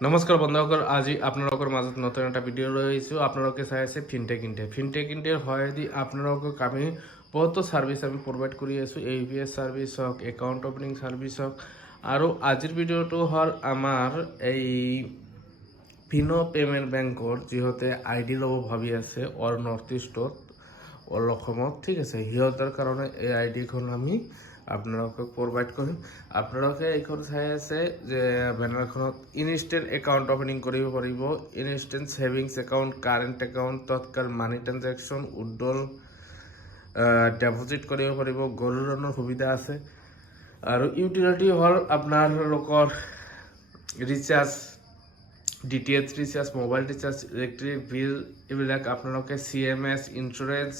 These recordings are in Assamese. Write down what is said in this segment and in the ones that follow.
নমস্কাৰ বন্ধুসকল, আজি আপোনালোকৰ মাজত নতুন এটা ভিডিঅ' লৈ আহিছোঁ। আপোনালোকে চাই আছে ফিনটেক ইণ্ডিয়াৰ সহায়েদি আপোনালোকক আমি বহুতো ছাৰ্ভিচ আমি প্ৰভাইড কৰি আছোঁ। AVS ছাৰ্ভিচ হওক, একাউণ্ট অপেনিং ছাৰ্ভিচ হওক, আৰু আজিৰ ভিডিঅ'টো হ'ল আমাৰ এই ফিনো পে'মেণ্ট বেংকৰ যিহঁতে ID ল'ব ভাবি আছে অল নৰ্থ ইষ্টত, অল অসমত, ঠিক আছে। সিহঁতৰ কাৰণে এই IDখন আমি আপোনালোকক প্ৰভাইড কৰিম। আপোনালোকে এইখন চাই আছে যে বেনাৰখনত ইনষ্টেণ্ট একাউণ্ট অপেনিং কৰিব পাৰিব, instant savings account, current account, তৎকাল মানি ট্ৰানজেকশ্যন, উইথড্ৰল, ডেপজিট কৰিব পাৰিব, গ'ল্ড লোনৰ সুবিধা আছে। আৰু ইউটিলিটি হ'ল আপোনালোকৰ recharge, DTH recharge, mobile recharge, electric bill, এইবিলাক আপোনালোকে CMS ইঞ্চুৰেঞ্চ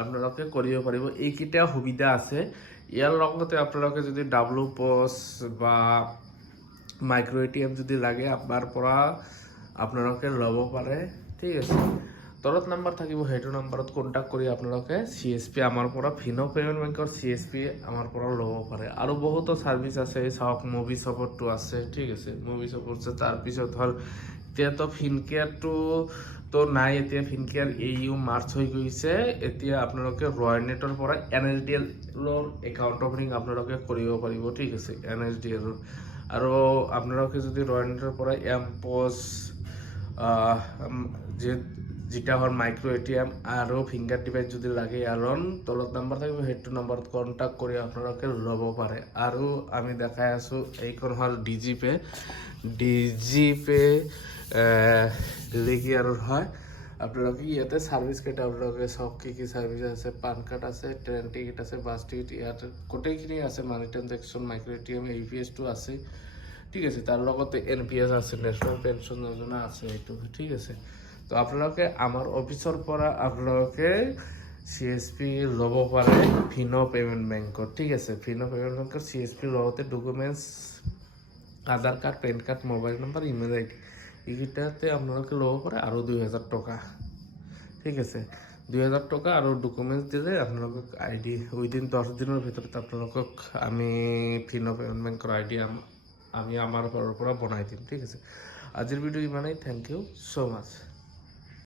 আপোনালোকে কৰিব পাৰিব। এইকেইটা সুবিধা আছে। ইয়াৰ লগতে আপোনালোকে যদি WPOS বা মাইক্ৰ ATM যদি লাগে আমাৰ পৰা আপোনালোকে ল'ব পাৰে, ঠিক আছে। তলত নাম্বাৰ থাকিব, সেইটো নাম্বাৰত কণ্টেক্ট কৰি আপোনালোকে CSP আমাৰ পৰা, ফিনো পে'মেণ্ট বেংকৰ CSP আমাৰ পৰা ল'ব পাৰে। আৰু বহুতো ছাৰ্ভিচ আছে, চাওক মুভি ছাপৰ্টটো আছে, ঠিক আছে। মুভি ছাপৰ্ট আছে। তাৰপিছত হ'ল এতিয়াতো ফিনকেয়াৰটো নাই, এতিয়া ফিনকেয়াৰ AU মাৰ্চ হৈ গৈছে। এতিয়া আপোনালোকে ৰয়নেটৰ পৰা NSDL-ৰ একাউণ্ট অপেনিং আপোনালোকে কৰিব পাৰিব, ঠিক আছে। NSDL-ৰ আৰু আপোনালোকে যদি ৰয়নেটৰ পৰা MPOS যেটা হ'ল মাইক্ৰ ATM আৰু ফিংগাৰ ডিভাইচ যদি লাগে, ইয়াৰ তলত নাম্বাৰ থাকিব, সেইটো নাম্বাৰত কণ্টেক্ট কৰি আপোনালোকে ল'ব পাৰে। আৰু আমি দেখাই আছোঁ, এইখন হ'ল DGPay লেগিয়াৰৰ হয়। আপোনালোকে ইয়াতে ছাৰ্ভিচ কেইটা আপোনালোকে চাওক, কি ছাৰ্ভিচ আছে। পান কাৰ্ড আছে, ট্ৰেইন টিকেট আছে, বাছ টিকেট, ইয়াতে গোটেইখিনি আছে। মানি ট্ৰানজেকশ্যন, মাইক্ৰ ATM, AVS-টো আছে, ঠিক আছে। তাৰ লগতে NPS আছে, নেশ্যনেল পেনশ্যন যোজনা আছে, এইটো, ঠিক আছে। তো আপোনালোকে আমাৰ অফিচৰ পৰা আপোনালোকে CSP ল'ব পাৰে ফিনো পে'মেণ্ট বেংকত, ঠিক আছে। ফিনো পে'মেণ্ট বেংকৰ CSP লগতে documents, Aadhaar card, PAN card, mobile number, email ID, এইকেইটাতে আপোনালোকে ল'ব পাৰে। আৰু 2000 টকা, ঠিক আছে। 2000 টকা আৰু ডকুমেণ্টছ দিলে আপোনালোকক ID উইদিন 10 দিনৰ ভিতৰত আপোনালোকক আমি ফিনো পে'মেণ্ট বেংকৰ ID আমি আমাৰ ফালৰ পৰা বনাই দিম, ঠিক আছে। আজিৰ ভিডিঅ' ইমানেই। Thank you so' much.